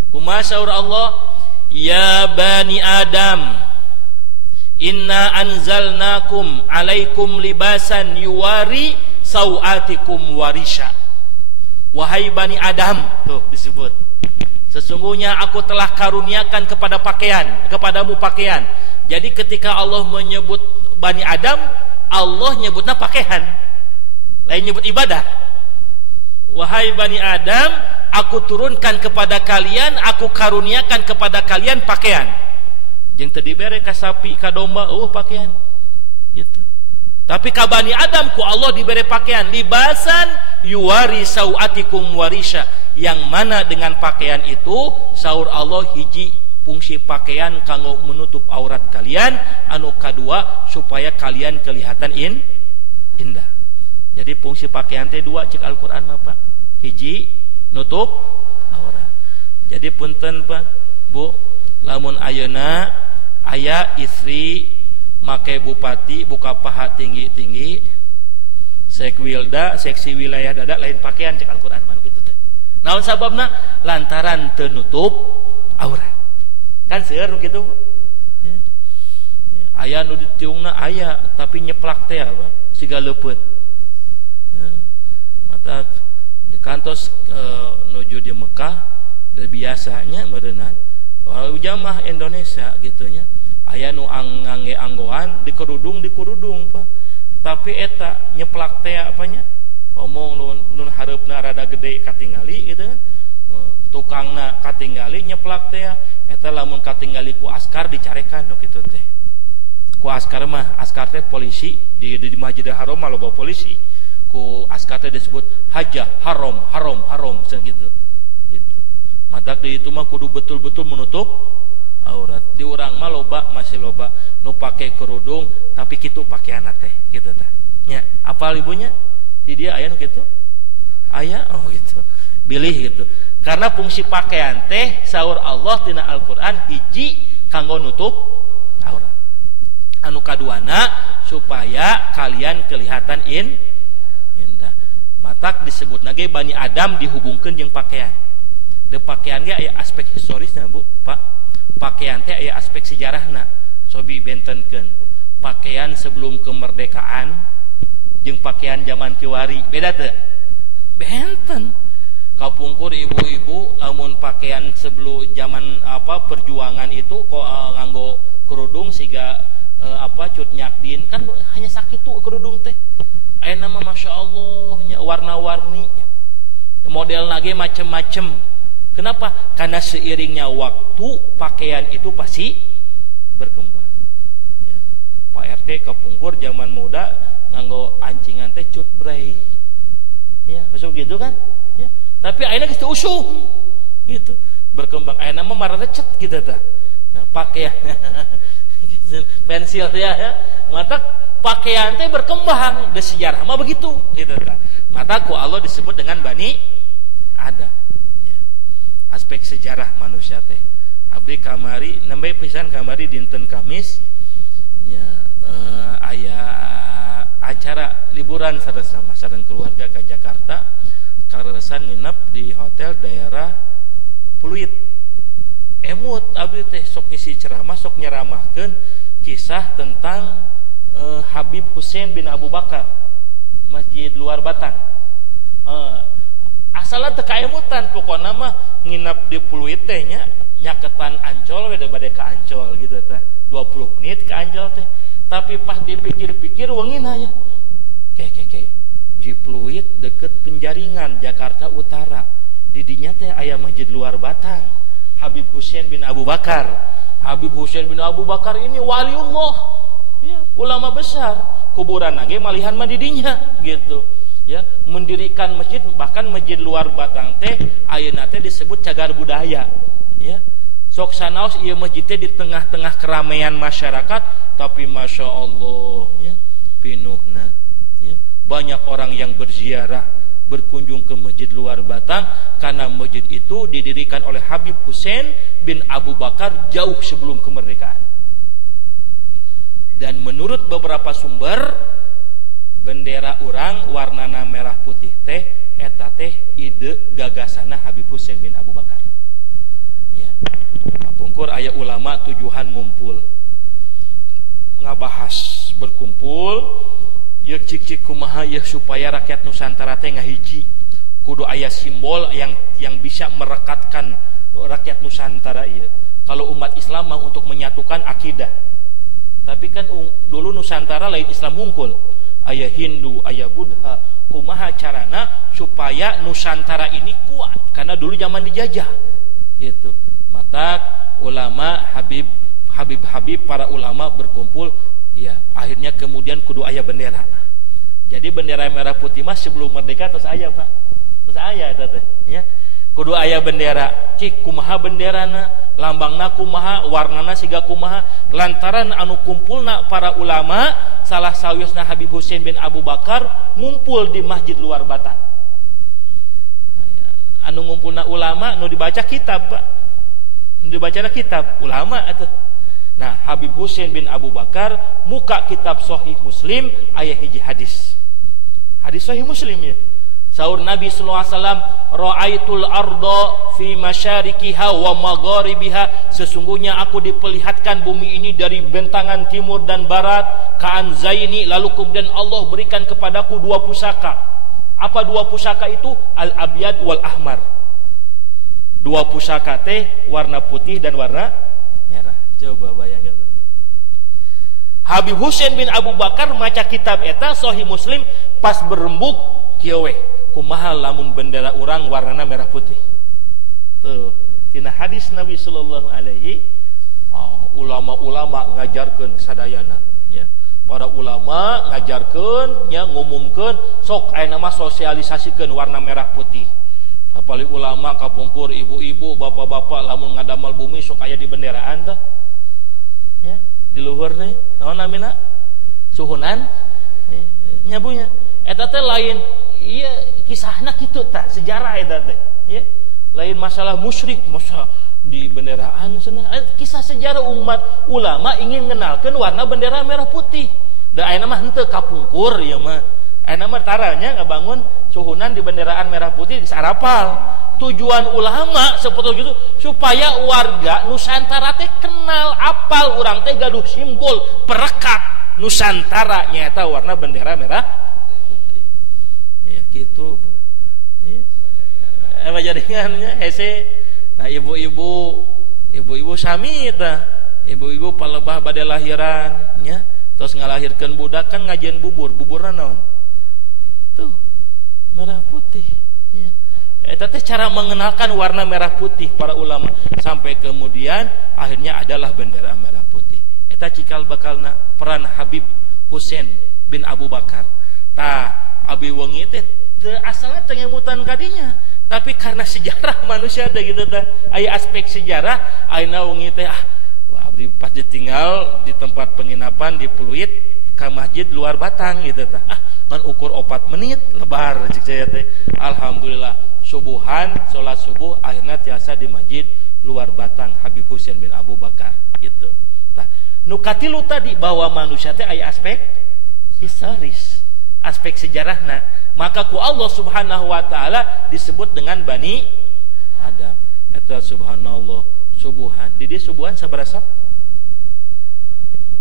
Kumaha saur Allah? Ya Bani Adam, inna anzalnakum alaikum libasan yuwari sauatikum warisha. Wahai Bani Adam, tuh disebut. Sesungguhnya aku telah karuniakan kepadamu pakaian. Jadi ketika Allah menyebut Bani Adam, Allah nyebutnya pakaian. Lain nyebut ibadah. Wahai Bani Adam, aku turunkan kepada kalian, aku karuniakan kepada kalian pakaian. Jeung teu dibere ka sapi, ka domba, pakaian. Gitu. Tapi ka Bani Adam ku Allah diberi pakaian, libasan yuwari sauatikum warisha, yang mana dengan pakaian itu saur Allah hiji fungsi pakaian kanggo menutup aurat kalian, anu kadua supaya kalian kelihatan indah. Jadi fungsi pakaian teh dua cek Al-Qur'an mah Pak. Hiji nutup aurat. Jadi punten Pak, Bu, lamun ayeuna aya istri make bupati buka paha tinggi-tinggi, sekwilda, seksi wilayah dada lain pakaian cek Al-Qur'an mah kitu teh. Naon sababna? Lantaran teu nutup aurat. Kan seueur kitu Bu. Ya. Ya, aya nu ditiungna aya tapi nyeplak teh apa? Siga leupeut. Ya. Mata di kantos nuju di Mekah dan biasanya meureunan. Walau jamaah Indonesia gitunya. Aya nu ngangge anggoan di kerudung Pak. Tapi eta nyeplak teh apanya? Ngomong nun hareupna rada gede katingali gitu kan. Tukangna katingali nyeplak teh eta lamun katingali ku askar dicarekan nu kitu teh. Ku askar teh polisi di Masjidil Haram mah loba polisi. Ku askar teh disebut hajah haram segitu. Gitu. Matak di itu mah kudu betul-betul menutup aurat. Di urang mah masih loba nu pake kerudung tapi kitu pakaianna teh gitu tah. Nya, apal ibunya? Di dia aya nu kitu? Aya, gitu. Bilih gitu. Karena fungsi pakaian teh saur Allah tina Al-Qur'an hiji kanggo nutup aurat. Anu kaduana supaya kalian kelihatan indah. Matak disebut nage Bani Adam dihubungkeun jeung pakaian. De pakaian ge aya aspek historisna Bu, Pak. Pakaian teh aya aspek sejarahna. Sobi bentenkeun. Pakaian sebelum kemerdekaan jeung pakaian zaman kiwari beda teu? Benten. Kapungkur ibu-ibu lamun pakaian sebelum zaman perjuangan itu kok nganggo kerudung siga cut nyakdin kan hanya sakitu kerudung teh. Ayeuna mah masyaallah warna-warni. Model lagi macem-macem. Kenapa? Karena seiringnya waktu pakaian itu pasti berkembang. Ya. Pak RT kapungkur zaman muda nganggo ancingan teh cut bray. Ya, maksud gitu kan? Ya. Tapi ayeuna geus teu usum. Gitu. Berkembang ayeuna mah marana cet gitu tah. Nah, pakaian pensil ya. Mata pakaian teh berkembang, de sejarah mah begitu gitu tah. Mata ku Allah disebut dengan Bani Adam. Aspek sejarah manusia teh. Abdi kamari nembe pisan kamari dinten Kamis nya aya acara liburan sareng keluarga ke Jakarta karesan nginep di hotel daerah Pluit. Emut abdi teh sok ngisi ceramah, sok nyeramahkeun kisah tentang Habib Hussein bin Abu Bakar Masjid Luar Batang. Asalna teu kaemutan pokona mah nginep di Pluit teh nya nyaketan Ancol we bade ka Ancol gitu teh 20 menit ke Ancol teh. Tapi pas dipikir-pikir wengina ya. Di Pluit deket Penjaringan Jakarta Utara. Di dinya teh aya Masjid Luar Batang. Habib Hussein bin Abu Bakar. Habib Hussein bin Abu Bakar ini waliullah. Ya, ulama besar. Kuburan ge malihan mah di dinya gitu. Ya, mendirikan masjid, bahkan Masjid Luar Batang teh ayeuna teh disebut cagar budaya. Ya. Sok sanaos ieu masjid teh di tengah-tengah keramaian masyarakat, tapi masya Allah ya, pinuhna ya. Banyak orang yang berziarah, berkunjung ke Masjid Luar Batang karena masjid itu didirikan oleh Habib Hussein bin Abu Bakar jauh sebelum kemerdekaan. Dan menurut beberapa sumber bendera urang warnana merah putih teh eta teh ide gagasana Habib Hussein bin Abu Bakar. Ya. Kapungkur aya ulama tujuan ngumpul ngabahas berkumpul ya cik kumaha ya supaya rakyat Nusantara teh ngahiji. Kudu aya simbol yang bisa merekatkan rakyat Nusantara ieu. Kalau umat Islam mah untuk menyatukan akidah. Tapi kan dulu Nusantara lain Islam hungkul. Aya Hindu, aya Buddha. Kumaha carana supaya Nusantara ini kuat karena dulu zaman dijajah. Gitu. Mata ulama Habib para ulama berkumpul ya akhirnya kemudian kudu aya bendera. Jadi bendera merah putih mah sebelum merdeka terus aya Pak. Terus aya eta teh ya. Kudu aya bendera. Cik kumaha benderana, lambangna kumaha, warnana siga kumaha. Lantaran anu kumpulna para ulama, salah sawiosna Habib Hussein bin Abu Bakar ngumpul di Masjid Luar Batang. Anu ngumpulna ulama nu dibaca kitab, Pak. Nu dibacana kitab ulama atuh. Nah, Habib Hussein bin Abu Bakar muka kitab Sahih Muslim aya hiji hadis. Hadis Sahih Muslim ya. Saur Nabi sallallahu alaihi wasallam, "Ra'aitul arda fi masyariqiha wa magharibiha." Sesungguhnya aku diperlihatkan bumi ini dari bentangan timur dan barat, ka'an zaini, lalu kemudian Allah berikan kepadaku dua pusaka. Apa dua pusaka itu? Al-abyad wal ahmar. Dua pusaka teh warna putih dan warna merah. Coba bayangkan. Habib Hussein bin Abu Bakar maca kitab eta Sahih Muslim pas berembuk kieu we. Kumaha lamun bendera urang warnana merah putih. Tuh, tina hadis Nabi sallallahu alaihi ulama-ulama ngajarkeun sadayana ya. Para ulama ngajarkeun nya ngumumkeun sok aya nama sosialisasikeun warna merah putih. Apalagi ulama kapungkur ibu-ibu, bapak-bapak lamun ngadamal bumi sok aya di benderaan teh. Ya, di luhur teh. Naon namina? Suhunan. Nya bunya. Eta teh lain iya kisahna kitu tah sejarah eta teh ya lain masalah musyrik masa di benderaan cenah kisah sejarah umat ulama ingin mengenalkan warna bendera merah putih da ayeuna mah henteu kapungkur ya mah ayeuna mah taranya ngabangun suhunan di benderaan merah putih di sarapal tujuan ulama seperti itu supaya warga Nusantara teh kenal apal urang teh gaduh simbol perekat Nusantara nyaeta warna bendera merah gitu ya. Apa jaringannya hese nah ibu-ibu sami tah ibu-ibu palebah bade lahiran nya terus ngalahirkeun budak kan ngajian buburna naon tuh merah putih ya. Eta teh cara mengenalkan warna merah putih para ulama sampai kemudian akhirnya adalah bendera merah putih eta cikal bakalna peran Habib Hussein bin Abu Bakar tah abi wengi teh asalnya tengemutan kadinya tapi karena sejarah manusia teh gitu teh aya aspek sejarah ayeuna wengi teh abdi pas ditinggal di tempat penginapan di Pluit ka Masjid Luar Batang gitu teh ngan ukur 4 menit lebar cik saya teh alhamdulillah subuhan salat subuh akhirnya tiasa di Masjid Luar Batang Habib Hussein bin Abu Bakar gitu tah nu katilu tadi bahwa manusia teh aya aspek historis aspek sejarahna maka ku Allah subhanahu wa ta'ala disebut dengan Bani Adam eta subhanallah subuhan di dia subuhan sabarasap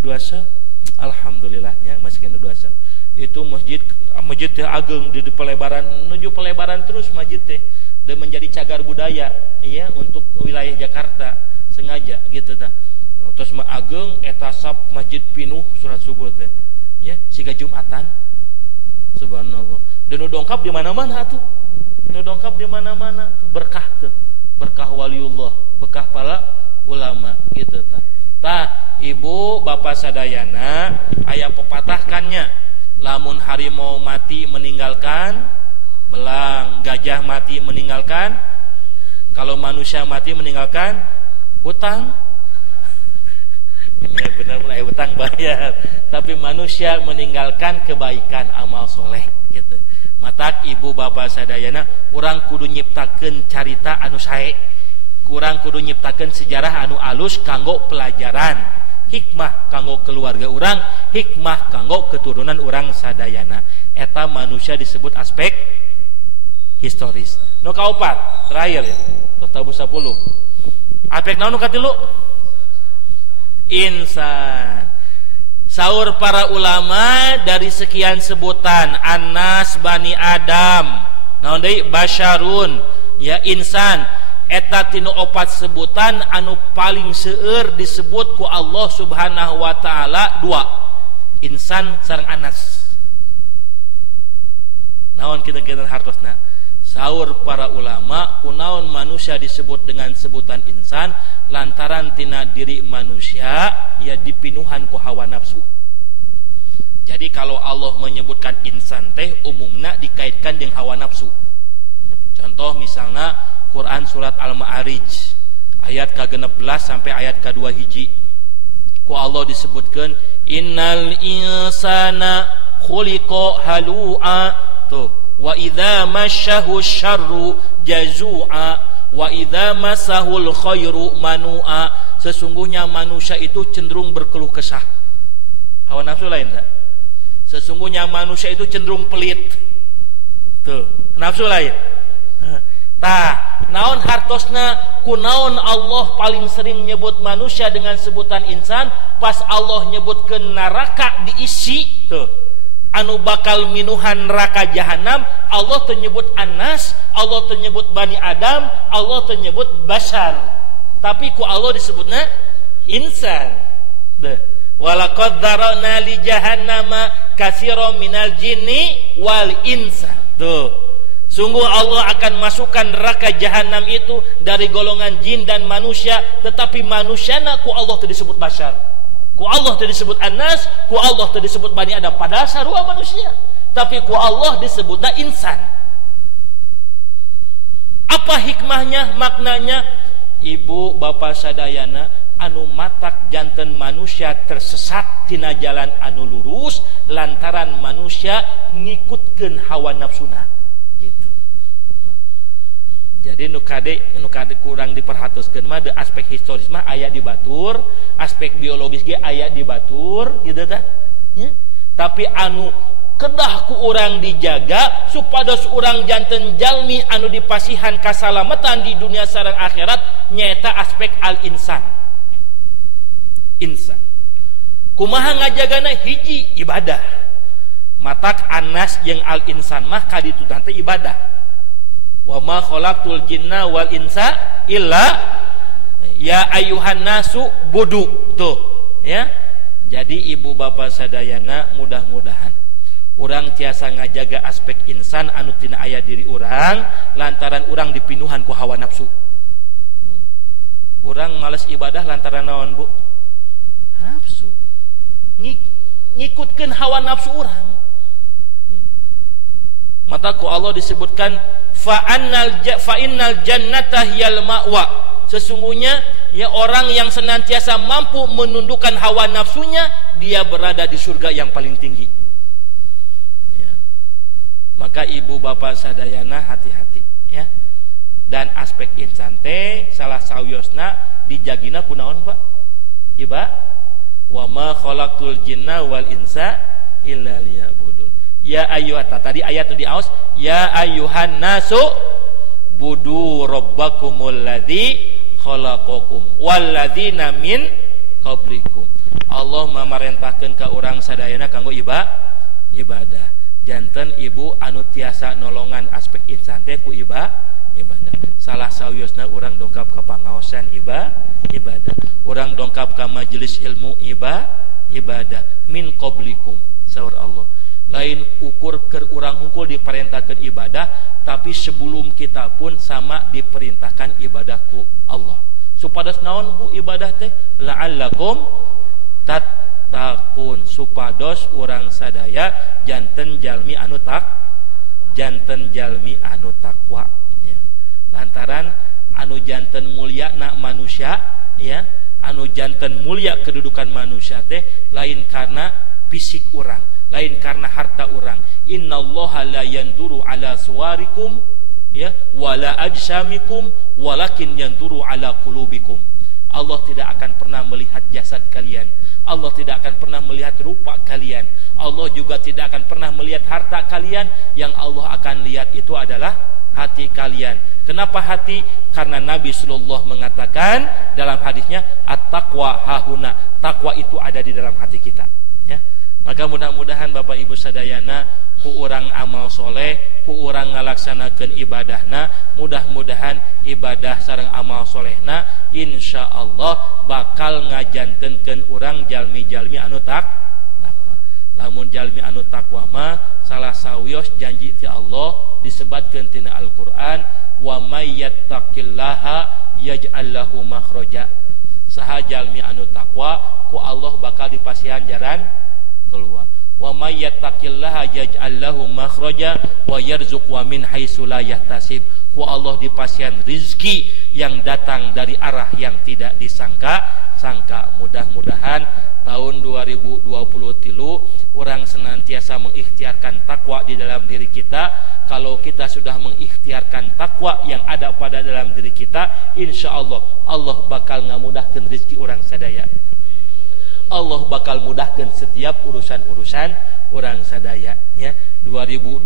2 sab alhamdulillahnya masih kena 2 sab itu masjid teh ageng di pelebaran menuju pelebaran terus masjid teh dan menjadi cagar budaya ya untuk wilayah Jakarta sengaja gitu tah terus mah ageng eta sab masjid pinuh surat subuh teh ya siga Jumatan subhanallah dan dongkap di mana-mana tuh dongkap di mana-mana berkah tuh berkah waliullah berkah para ulama gitu tah ibu bapak sadayana aya pepatahkannya lamun harimau mati meninggalkan belang gajah mati meninggalkan kalau manusia mati meninggalkan hutang ya benar-benar hutang bayar tapi manusia meninggalkan kebaikan amal soleh gitu matak ibu bapak sadayana urang kudu nyiptakeun carita anu sae kurang kudu nyiptakeun sejarah anu alus kanggo pelajaran hikmah kanggo keluarga urang hikmah kanggo keturunan urang sadayana eta manusia disebut aspek historis nu kaopat terakhir ya tabu 10 aspek naon nu katilu insan Saur para ulama dari sekian sebutan Anas Bani Adam, naon deui basyarun ya insan, eta tinu opat sebutan anu paling seueur disebut ku Allah Subhanahu wa taala dua, insan sareng Anas. Naon kita hartosna? Saur para ulama kunaon manusia disebut dengan sebutan insan lantaran tina diri manusia ya dipinuhan ku hawa nafsu. Jadi kalau Allah menyebutkan insan teh umumna dikaitkan dengan hawa nafsu. Contoh misalnya Quran surat Al-Ma'arij ayat ke-16 sampai ayat ke-2 ku Allah disebutkan innal insana khuliqa halu'a tuh. Wa idza masyahu syarru jazua wa idza masahul khairu manua. Sesungguhnya manusia itu cenderung berkeluh kesah. Hawa nafsu lain tak? Sesungguhnya manusia itu cenderung pelit. Tuh, nafsu lain. Tah, naon hartosna kunaon Allah paling sering nyebut manusia dengan sebutan insan, pas Allah nyebutkeun neraka diisi tuh. Anu bakal minuhan neraka jahanam, Allah menyebut Anas, Allah menyebut Bani Adam, Allah menyebut Bashar. Tapi ku Allah disebutnya insan. Walaqad dzara'na li jahannama katsiran minal jinni wal insa. Tuh. Sungguh Allah akan masukkan neraka jahanam itu dari golongan jin dan manusia, tetapi manusiana ku Allah teu disebut Bashar. Ku Allah tadi disebut Anas, ku Allah tadi disebut Bani Adam, padahal sarua manusia. Tapi ku Allah disebutnya insan. Apa hikmahnya, maknanya? Ibu bapak sadayana anu matak janten manusia tersesat tina jalan anu lurus lantaran manusia ngikutkeun hawa nafsuna gitu. Jadi nu kade kurang diperhatuskeun mah de aspek historis mah aya di batur, aspek biologis ge aya di batur gitu tah. Ya. Tapi anu kedah ku urang dijaga supados urang janten jalmi anu dipasihan kasalamatan di dunia sareng akhirat nyaeta aspek al-insan. Insan. Kumaha ngajagana hiji ibadah. Matak Anas jeung al-insan mah kaditu teh ibadah. Wa ma khalaqtul jinna wal insa illa ya ayyuhan nasu budu tuh ya. Jadi ibu bapak sadayana mudah-mudahan urang tiasa ngajaga aspek insan anu tina aya diri urang lantaran urang dipinuhan ku hawa nafsu. Urang males ibadah lantaran naon Bu? Nafsu. Ngikutkeun hawa nafsu urang. Mata ku Allah disebutkan fa innal jannata hiyal ma'wa. Sesungguhnya ya orang yang senantiasa mampu menundukkan hawa nafsunya, dia berada di surga yang paling tinggi. Ya. Maka ibu bapak sadayana hati-hati ya. Dan aspek insan teh salah sawiosna dijagina kunaon Pak? Iba wa ma khalaqtul jinna wal insa illa liya'budun. Ya ayyuhata tadi ayat di aus ya ayyuhan nasu budu rabbakumul ladzi khalaqakum walladzina min qablikum. Allah memerintahkeun ka urang sadayana kanggo ibadah. Janten ibu anu tiasa nolongan aspek insan teh ku ibadah. Salah sawiosna urang dongkap ka pangaosan ibadah. Urang dongkap ka majelis ilmu ibadah min qablikum saur Allah. Lain ukur ke urang hungkul diperintahkan ibadah, tapi sebelum kita pun sama diperintahkan ibadahku Allah. Supados naon Bu ibadah teh? La'allakum tattaqun, supados urang sadaya janten jalmi anu takwa ya. Lantaran anu janten mulia na manusia ya, anu janten mulia kedudukan manusia teh lain karena fisik urang, lain karena harta urang. Innallaha la yanduru ala suwarikum ya wala ajsamikum walakin yanduru ala qulubikum. Allah tidak akan pernah melihat jasad kalian, Allah tidak akan pernah melihat rupa kalian, Allah juga tidak akan pernah melihat harta kalian. Yang Allah akan lihat itu adalah hati kalian. Kenapa hati? Karena Nabi sallallahu mengatakan dalam hadisnya at-taqwa hahuna, takwa itu ada di dalam hati kita. ya. Maka mudah-mudahan Bapak Ibu sadayana ku urang amal soleh, ku urang ngalaksanakeun ibadahna, mudah-mudahan ibadah sareng amal solehna insyaallah bakal ngajantenkeun urang jalmi-jalmi anu takwa. Lamun jalmi anu takwa mah salah sawios janji ti Allah disebatkeun tina Al-Qur'an, wa may yattaqillaha yaj'al lahu makhraja. Saha jalmi anu takwa ku Allah bakal dipasihan jalan keluar. Wa may yattaqillaha yaj'al lahu makhraja wa yarzuqhu min haitsu la yahtasib. Ku Allah dipasihan rezeki yang datang dari arah yang tidak disangka-sangka. Mudah-mudahan tahun 2023 orang senantiasa mengikhtiarkan takwa di dalam diri kita. Kalau kita sudah mengikhtiarkan takwa yang ada pada dalam diri kita, insyaallah Allah bakal ngamudahkeun rezeki orang sadaya. Allah bakal mudahkan setiap urusan-urusan orang sadaya ya. 2023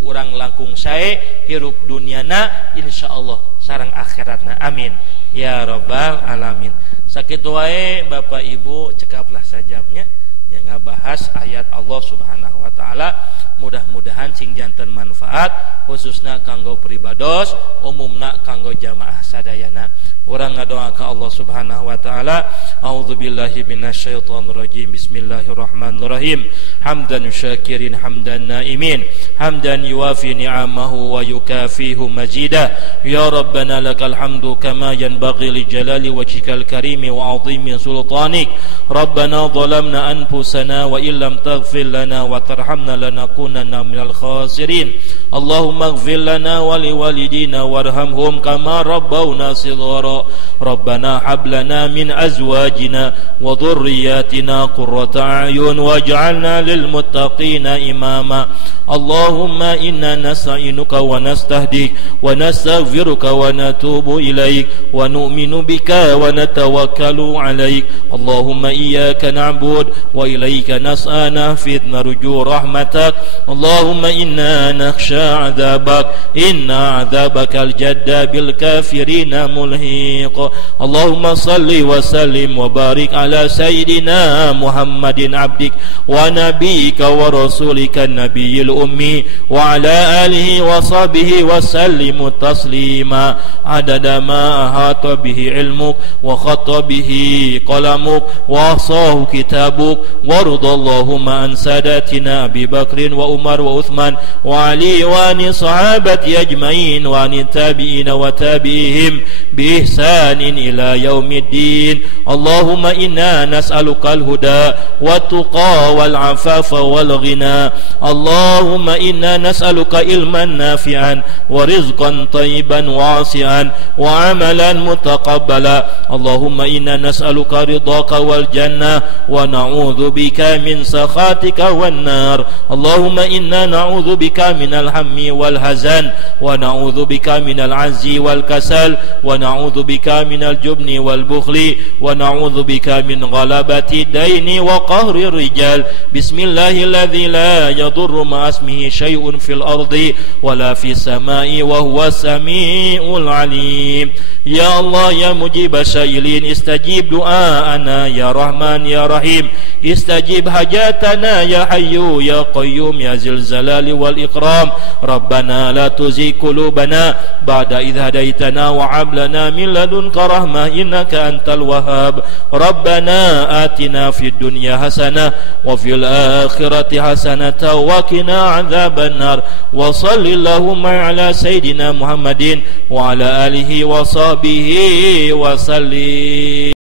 orang langkung sae hirup duniana insyaallah sareng akhiratna, amin ya rabbal alamin. Sakitu wae Bapak Ibu cekaplah sajamnya yang ngabahas ayat Allah Subhanahu wa taala. Mudah-mudahan sing janten manfaat khususna kanggo pribados, umumna kanggo jamaah sadayana. Urang ngadoa ka Allah Subhanahu wa taala, a'udzubillahi minasyaitonir rajim. Bismillahirrahmanirrahim. Hamdan syakirin hamdan naimin, hamdan yuwafi ni'amahu wa yukafihu mazidah. Ya Rabbana lakal hamdu kama yanbaghi li jalali wajhikal karim wa 'azimi sultanik. Rabbana zalamna anfusana wa illam taghfir lana wa tarhamna lanakunanna minal khasirin. Allahumma ighfir lana wa liwalidina warhamhum kama rabbawna shighara. Rabbana hab lana min azwajina wa dhurriyyatina qurrata a'yun waj'alna lil muttaqina imama. Allahumma inna nasta'inuka wa nastahdik wa nastaghfiruka wa natubu ilaik wa nu'minu bika wa natawakkalu alaik. Allahumma iyyaka na'bud wa ilaika nas'a nahfid narju rahmatak. Allahumma inna nakhsha 'adzabak inna 'adzabakal jadda bil kafirina mulhiq. Allahumma salli wa sallim wa barik ala sayyidina Muhammadin abdik wa nabiyyika wa rasulika nabiyil ummi wa ala alihi wa sahbihi wa sallimu taslima adada ma ahata bihi ilmuk wa khatta bihi qalamuk wa ahsahu kitabuk wa radallahumma an sadatina Abi Bakrin wa Umar wa Uthman wa Ali wa ani sahabati ajmain wa ani tabi'ina wa tabi'ihim bi ihsanin ila yaumiddin. Allahumma inna nas'alukal huda wa tuqa wal afafa wal ghina. Allahumma inna nas'aluka ilman nafi'an wa rizqan tayyiban wasi'an wa amalan mutaqabbala. Allahumma inna nas'aluka ridhaka wal jannah wa na'udzu bika min sakhatika wan nar. Allahumma inna na'udzu bika minal hammi wal hazan wa na'udzu bika minal 'azzi wal kasal wa na'udzu bika minal jubni wal bukhli wa na'udzu bika min ghalabati daini wa qahri rijal. Bismillahilladzi la yadurru ma ismihi syai'un fil ardi wa la fis samai wa huwas samiul alim. Ya Allah ya mujibas syailin istajib du'aana ya Rahman ya Rahim. Istajib hajatana ya Hayyu ya Qayyum ya Zil Jalali wal Ikram. Rabbana la tuzigh qulubana ba'da idh hadaitana wa hab lana min ladunka rahmah innaka antal wahhab. Rabbana atina fid dunya hasanah wa fil akhirati hasanah wa qina adzaban nar. Wa sallallahu ala sayidina Muhammadin wa ala alihi wa sahbihi wa sallim.